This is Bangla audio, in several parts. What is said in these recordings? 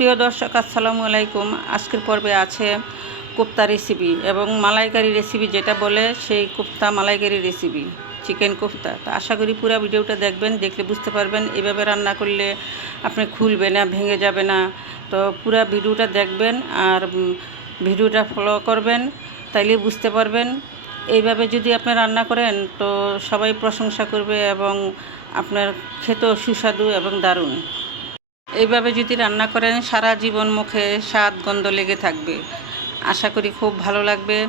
প্রিয় দর্শক, আসসালামু আলাইকুম। আজকের পর্বে আছে কোপ্তা রেসিপি এবং মালাইকারি রেসিপি যেটা বলে সেই কোপ্তা মালাইকারি রেসিপি চিকেন কোপ্তা তো আশা করি পুরো ভিডিওটা দেখবেন, দেখলে বুঝতে পারবেন এভাবে রান্না করলে আপনি খুলবে না, ভেঙে যাবে না। তো পুরো ভিডিওটা দেখবেন আর ভিডিওটা ফলো করবেন, তাইলে বুঝতে পারবেন। এইভাবে যদি আপনি রান্না করেন, তো সবাই প্রশংসা করবে এবং আপনার খেতেও সুস্বাদু এবং দারুণ। এইভাবে যদি রান্না করেন, সারা জীবন মুখে স্বাদ, গন্ধ লেগে থাকবে। আশা করি খুব ভালো লাগবে।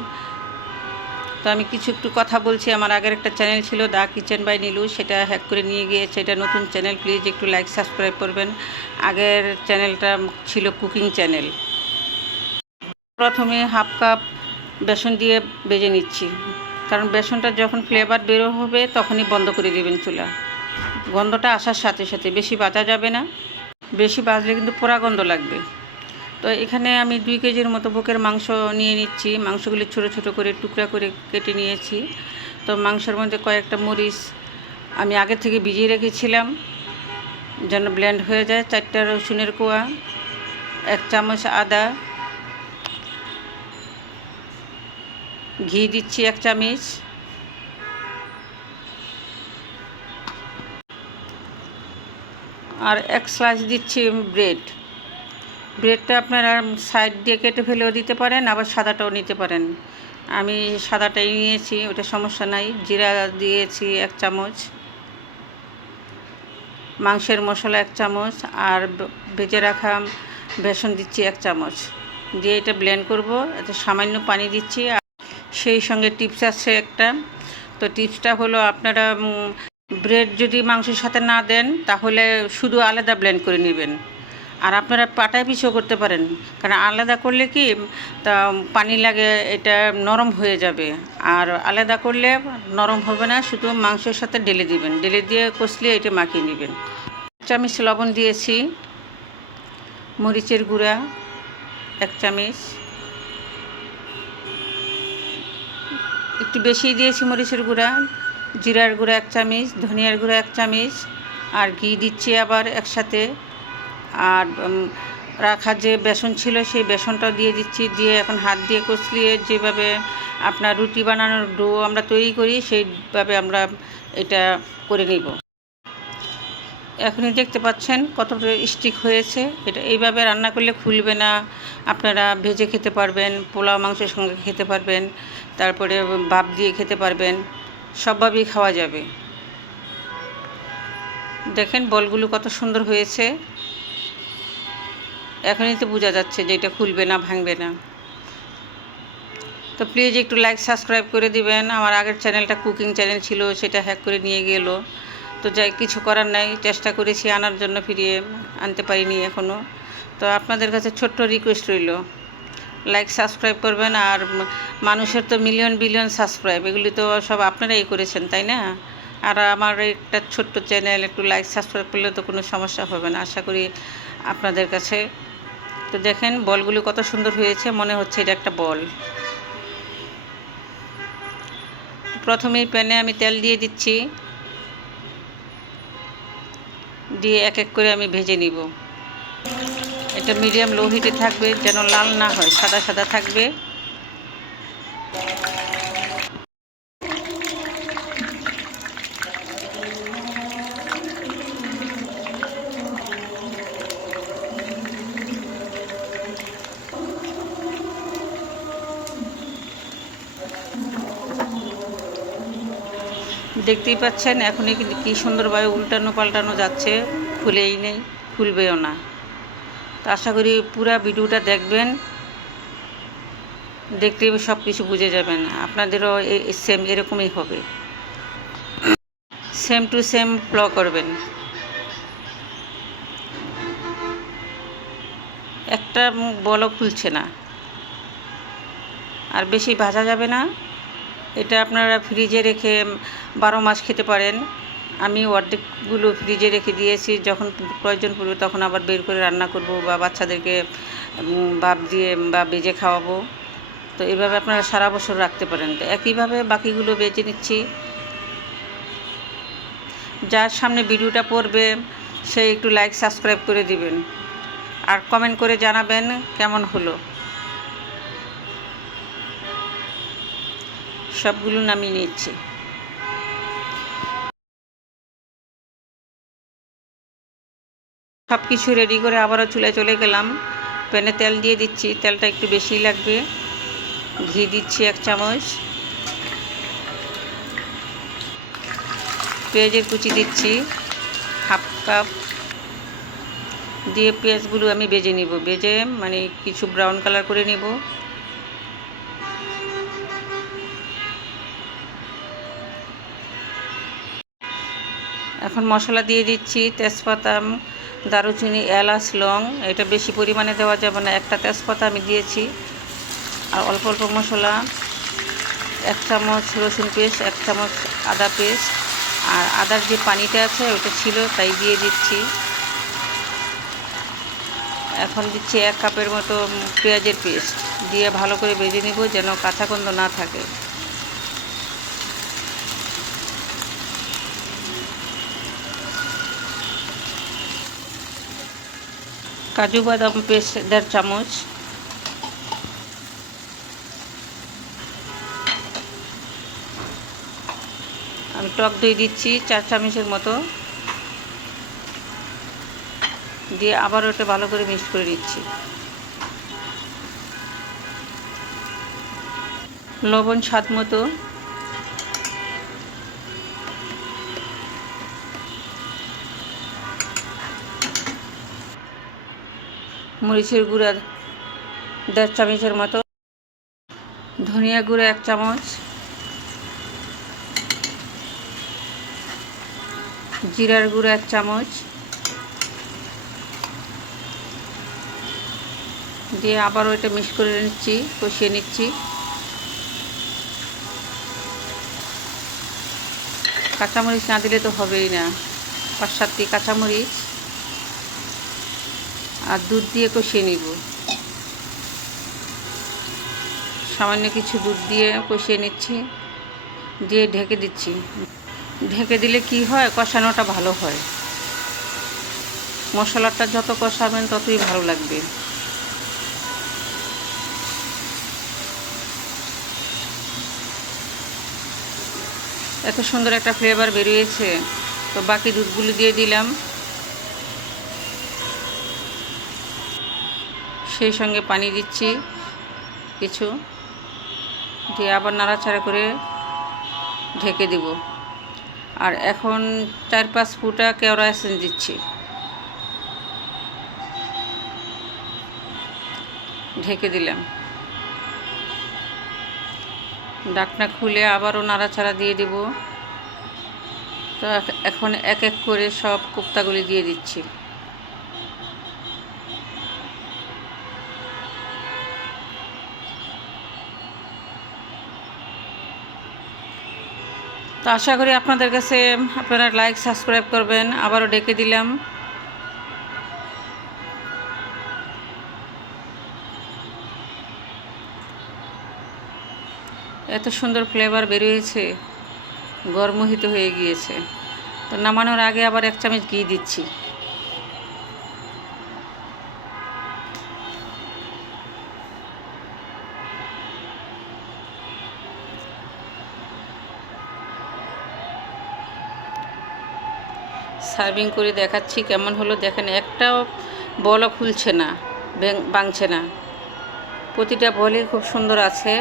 তো আমি কিছু একটু কথা বলছি। আমার আগের একটা চ্যানেল ছিল দা কিচেন বাই নীলু। সেটা হ্যাক করে নিয়ে গিয়েছে। এটা নতুন চ্যানেল। প্লিজ একটু লাইক, সাবস্ক্রাইব করবেন। আগের চ্যানেলটা ছিল কুকিং চ্যানেল। প্রথমে হাফ কাপ বেসন দিয়ে বেজে নিচ্ছি। কারণ বেসনটা যখন ফ্লেভার বেরো হবে, তখনই বন্ধ করে দেবেন চুলা। গন্ধটা আসার সাথে সাথে। বেশি বাজা যাবে না। বেশি বাজলে কিন্তু পোড়া গন্ধ লাগবে। তো এখানে আমি দুই কেজির মতো বুকের মাংস নিয়ে নিচ্ছি। মাংসগুলি ছোট ছোট করে, টুকরা করে কেটে নিয়েছি। তো মাংসের মধ্যে কয়েকটা মরিচ আমি আগে থেকে ভিজিয়ে রেখেছিলাম, যেন ব্লেন্ড হয়ে যায়। চারটা রসুনের কোয়া, এক চামচ আদা, ঘি দিচ্ছি এক চামচ। আর এক স্লাইস দিচ্ছি ব্রেড ব্রেডটা আপনারা সাইড দিয়ে কেটে ফেলেও দিতে পারেন, আবার সাদাটাও নিতে পারেন। আমি সাদাটাই নিয়েছি, ওটা সমস্যা নাই। জিরা দিয়েছি এক চামচ। মাংসের মশলা এক চামচ আর ভেজে রাখা বেসন দিচ্ছি এক চামচ। দিয়ে এটা ব্লেন্ড করব, এতে সামান্য পানি দিচ্ছি। আর সেই সঙ্গে টিপস আছে একটা। তো টিপসটা হলো আপনারা ব্রেড যদি মাংসের সাথে না দেন, তাহলে শুধু আলাদা ব্লেন্ড করে নেবেন। আর আপনারা পাটায় পিছিয়েও করতে পারেন। কারণ আলাদা করলে কি, তা, পানি লাগে, এটা নরম হয়ে যাবে। আর আলাদা করলে নরম হবে না, শুধু মাংসের সাথে ঢেলে দিবেন। ঢেলে দিয়ে কষলে এটা মাখিয়ে নেবেন। চামচ লবণ দিয়েছি। মরিচের গুঁড়া, এক চামচ। একটু বেশি দিয়েছি মরিচের গুঁড়া। জিরার গুঁড়া এক চামচ, ধনিয়ার গুঁড়া এক চামচ, আর ঘি দিচ্ছি আবার একসাথে। আর রাখা যে বেসন ছিল সেই বেসনটাও দিয়ে দিচ্ছি। দিয়ে এখন হাত দিয়ে কষলিয়ে যেভাবে আপনার রুটি বানানোর ডো আমরা তৈরি করি, সেইভাবে আমরা এটা করে নিব। এখনই দেখতে পাচ্ছেন কতটা স্টিক হয়েছে। এটা এইভাবে রান্না করলে খুলবে না। আপনারা ভেজে খেতে পারবেন, পোলাও মাংসের সঙ্গে খেতে পারবেন, তারপরে ভাপ দিয়ে খেতে পারবেন। সবভাবেই খাওয়া যাবে। দেখেন বলগুলো কত সুন্দর হয়েছে। এখনই তো বোঝা যাচ্ছে যে এটা খুলবে না, ভাঙবে না। তো প্লিজ একটু লাইক সাবস্ক্রাইব করে দিবেন। আমার আগের চ্যানেলটা কুকিং চ্যানেল ছিল, সেটা হ্যাক করে নিয়ে গেল। তো যাই, কিছু করার নাই, চেষ্টা করেছি আনার জন্য ফিরিয়ে আনতে পারিনি এখনও তো আপনাদের কাছে ছোট্ট রিকোয়েস্ট রইল। লাইক সাবস্ক্রাইব করবেন আর মানুষের তো মিলিয়ন বিলিয়ন সাবস্ক্রাইব এগুলি তো সব আপনারাই করেছেন, তাই না? আর আমার একটা ছোট্ট চ্যানেল একটু লাইক সাবস্ক্রাইব করলে তো কোনো সমস্যা হবে না, আশা করি আপনাদের কাছে। তো দেখেন, বলগুলো কত সুন্দর হয়েছে, মনে হচ্ছে এটা একটা বল। প্রথমেই প্যানে আমি তেল দিয়ে দিচ্ছি। দিয়ে এক এক করে আমি ভেজে নিব। এটা মিডিয়াম লো হিটে থাকবে, যেন লাল না হয়, সাদা সাদা থাকবে। দেখতেই পাচ্ছেন, এখনই কী সুন্দরভাবে উল্টানো পাল্টানো যাচ্ছে, খুলেই নেই, খুলবেও না। তো আশা করি পুরো ভিডিওটা দেখবেন। দেখতেই সব কিছু বুঝে যাবেন। আপনাদেরও সেম এরকমই হবে। সেম টু সেম ফ্লো করবেন। একটা বলও খুলছে না। আর বেশি ভাজা যাবে না। এটা আপনারা ফ্রিজে রেখে বারো মাস খেতে পারেন। আমি অর্ধেকগুলো ফ্রিজে রেখে দিয়েছি, যখন প্রয়োজন পড়বে তখন আবার বের করে রান্না করব বা বাচ্চাদেরকে ভাপ দিয়ে বা বেজে খাওয়াবো। তো এভাবে আপনারা সারা বছর রাখতে পারেন। তো একইভাবে বাকিগুলো বেজে নিচ্ছি। যার সামনে ভিডিওটা পড়বে, সে একটু লাইক সাবস্ক্রাইব করে দিবেন। আর কমেন্ট করে জানাবেন কেমন হলো। সবগুলো নামিয়ে নিচ্ছি। সব কিছু রেডি করে আবারও চুলে চলে গেলাম। প্যানে তেল দিয়ে দিচ্ছি, তেলটা একটু বেশিই লাগবে। ঘি দিচ্ছি এক চামচ। পেঁয়াজের কুচি দিচ্ছি, হাফ কাপ। দিয়ে পেঁয়াজগুলো আমি বেজে নিব। বেজে মানে কিছু ব্রাউন কালার করে নিব। এখন মশলা দিয়ে দিচ্ছি, তেজপাতা দারুচিনি, এলাচ, লং, এটা বেশি পরিমাণে দেওয়া যাবে না। একটা তেজপাতা আমি দিয়েছি। আর অল্প অল্প মশলা, এক চামচ রসুন পেস্ট, এক চামচ আদা পেস্ট। আর আদার যে পানিটা আছে ওটা ছিল, তাই দিয়ে দিচ্ছি। এখন দিচ্ছি এক কাপের মতো পেঁয়াজের পেস্ট। দিয়ে ভালো করে বেজে নিব, যেন কাঁচা গন্ধ না থাকে। কাজু বাদাম পেস্ট দেড় চামচ। আমি টক দই দিচ্ছি চার চামচের মতো। দিয়ে আবার ওটা ভালো করে মিক্স করে দিচ্ছি লবণ স্বাদ মতো। মরিচের গুঁড়া দেড় চামচের মতো। ধনিয়া গুঁড়ো এক চামচ। জিরার গুঁড়ো এক চামচ। দিয়ে আবার ওইটা মিক্স করে নিচ্ছি, কষিয়ে নিচ্ছি। কাঁচামরিচ না দিলে তো হবেই না। পাঁচ সাতটি কাঁচামরিচ। আর দুধ দিয়ে কষিয়ে নিব। সামান্য কিছু দুধ দিয়ে কষিয়ে নিচ্ছি, দিয়ে ঢেকে দিচ্ছি। ঢেকে দিলে কি হয়? কষানোটা ভালো হয়। মশলাটা যত কষাবেন ততই ভালো লাগবে। এত সুন্দর একটা ফ্লেভার বেরিয়েছে। তো বাকি দুধগুলো দিয়ে দিলাম। সেই সঙ্গে পানি দিচ্ছি। কিছু দিয়ে আবার নাড়াচাড়া করে ঢেকে দেব। আর এখন চার পাঁচ ফুটা কেওড়া এসেন্স দিচ্ছি। ঢেকে দিলাম। ডাকনা খুলে আবারও নাড়াচাড়া দিয়ে দেব। তো এখন এক এক করে সব কোপ্তাগুলি দিয়ে দিচ্ছি। আশা করি আপনাদের কাছে আপনারা লাইক সাবস্ক্রাইব করবেন। আবারও ডেকে দিলাম। এত সুন্দর ফ্লেভার বেরিয়েছে, গরমোহিত হয়ে গিয়েছে। তো নামানোর আগে আবার এক চামচ ঘি দিচ্ছি। সার্ভিং করে দেখাচ্ছি কেমন হলো দেখেন, একটাও বলও খুলছে না ভাঙছে না। প্রতিটা বলই খুব সুন্দর আছে।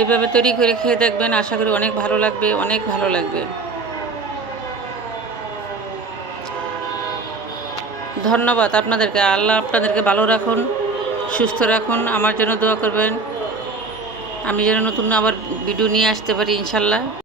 এভাবে তৈরি করে খেয়ে দেখবেন, আশা করি অনেক ভালো লাগবে, অনেক ভালো লাগবে। ধন্যবাদ আপনাদেরকে, আল্লাহ আপনাদেরকে ভালো রাখুন। সুস্থ রাখুন, আমার জন্য দোয়া করবেন। আমি যেন নতুন আবার ভিডিও নিয়ে আসতে পারি, ইনশাল্লাহ।